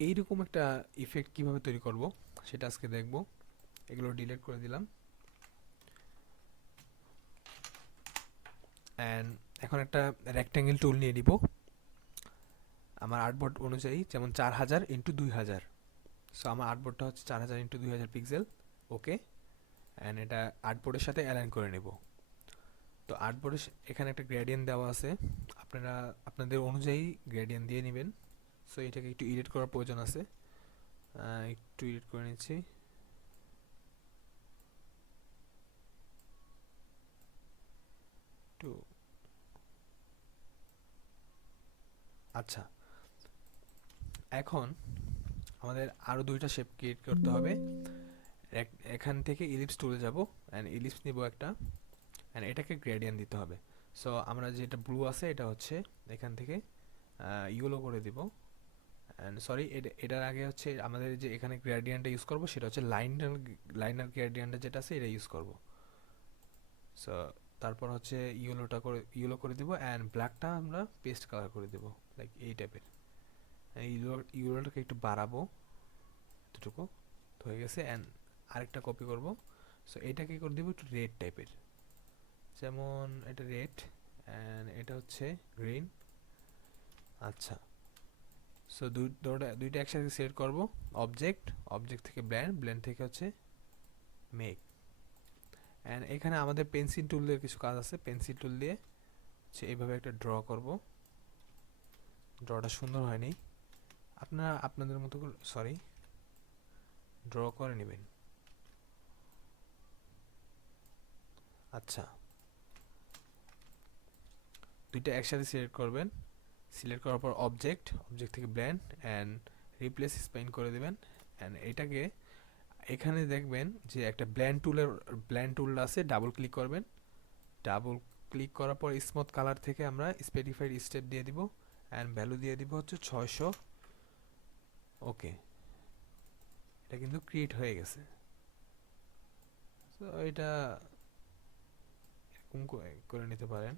এইরকম একটা ইফেক্ট কিভাবে তৈরি করব সেটা আজকে দেখব। এগুলো ডিলিট করে দিলাম। অ্যান্ড এখন একটা রেক্ট্যাঙ্গেল টুল নিয়ে নিব আমার আর্টবোর্ড অনুযায়ী, যেমন 4000 × 2000। সো আমার আর্টবোর্ডটা হচ্ছে 4000 × 2000 পিক্সেল। ওকে। অ্যান্ড এটা আর্টবোর্ডের সাথে অ্যালাইন করে নেব। তো আর্টবোর্ডে এখানে একটা গ্রেডিয়েন্ট দেওয়া আছে, আপনারা আপনাদের অনুযায়ী গ্রেডিয়েন্ট দিয়ে নেবেন। সো এটাকে একটু এডিট করার প্রয়োজন আছে, একটু এডিট করে নিচ্ছি। একটু আচ্ছা, এখন আমাদের আরও দুইটা শেপ ক্রিয়েট করতে হবে। এখান থেকে ইলিপস টুলে যাব, অ্যান্ড ইলিপস নিব একটা, অ্যান্ড এটাকে গ্রেডিয়েন্ট দিতে হবে। সো আমরা যেটা ব্লু আছে এটা হচ্ছে এখান থেকে ইয়েলো করে দিব। অ্যান্ড সরি, এটার আগে হচ্ছে আমাদের যে এখানে গ্রেডিয়েন্টটা ইউজ করব সেটা হচ্ছে লাইনার গ্রেডিয়েন্টটা যেটা আছে এটা ইউজ করব। সো তারপর হচ্ছে ইয়েলো করে দিব, অ্যান্ড ব্ল্যাকটা আমরা পেস্ট কালার করে দিব, লাইক এই টাইপের। ইয়েলোটাকে একটু বাড়াবো, এতটুকু তো হয়ে গেছে। অ্যান্ড আরেকটা কপি করব। সো এটাকে করে দিব একটু রেড টাইপের, যেমন এটা রেড, অ্যান্ড এটা হচ্ছে গ্রিন। আচ্ছা, সো দুইটা একসাথে সিলেক্ট করব। অবজেক্ট, অবজেক্ট থেকে ব্লেন্ড, ব্লেন্ড থেকে হচ্ছে মেক। অ্যান্ড এখানে আমাদের পেন্সিল টুল দিয়ে কিছু কাজ আছে। পেন্সিল টুল দিয়ে হচ্ছে এইভাবে একটা ড্র করব। ড্রটা সুন্দর হয়নি, আপনারা আপনাদের মতো করে সরি ড্র করে নেবেন। আচ্ছা, দুইটা একসাথে সিলেক্ট করবেন। সিলেক্ট করার পর অবজেক্ট, অবজেক্ট থেকে ব্লেন্ড অ্যান্ড রিপ্লেস স্পাইন করে দেবেন। অ্যান্ড এটাকে এখানে দেখবেন যে একটা ব্ল্যান্ড টুল আছে, ডাবল ক্লিক করবেন। ডাবল ক্লিক করার পর স্মুথ কালার থেকে আমরা স্পেসিফাইড স্টেপ দিয়ে দিব, অ্যান্ড ভ্যালু দিয়ে দিব হচ্ছে 600। ওকে, এটা কিন্তু ক্রিয়েট হয়ে গেছে। তো এটা এরকম করে নিতে পারেন।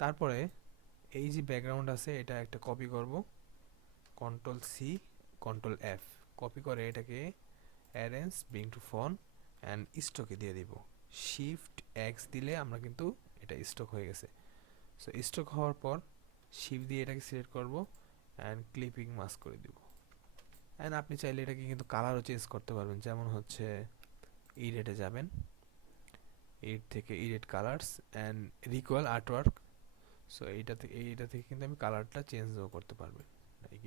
তারপরে এই যে ব্যাকগ্রাউন্ড আছে এটা একটা কপি করব, control C, control F, copy করে এটাকে arrange, bring to front and স্টকে দিয়ে দিব। শিফট X দিলে আমরা কিন্তু এটা স্টক হয়ে গেছে। সো স্টক হওয়ার পর শিফট দিয়ে এটাকে সিলেক্ট করব অ্যান্ড ক্লিপিং মাস্ক করে দিব। অ্যান্ড আপনি চাইলে এটাকে কিন্তু কালারও চেঞ্জ করতে পারবেন, যেমন হচ্ছে ইরেটে যাবেন, এর থেকে ইরেট কালার্স অ্যান্ড রিকোয়াল আর্টওয়ার্ক। সো এইটা থেকে কিন্তু আমি কালারটা চেঞ্জও করতে পারবেন,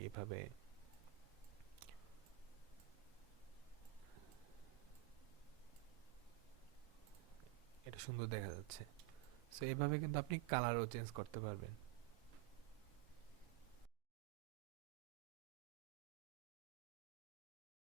এইভাবে। এটা সুন্দর দেখা যাচ্ছে। সো এইভাবে কিন্তু আপনি কালারও চেঞ্জ করতে পারবেন।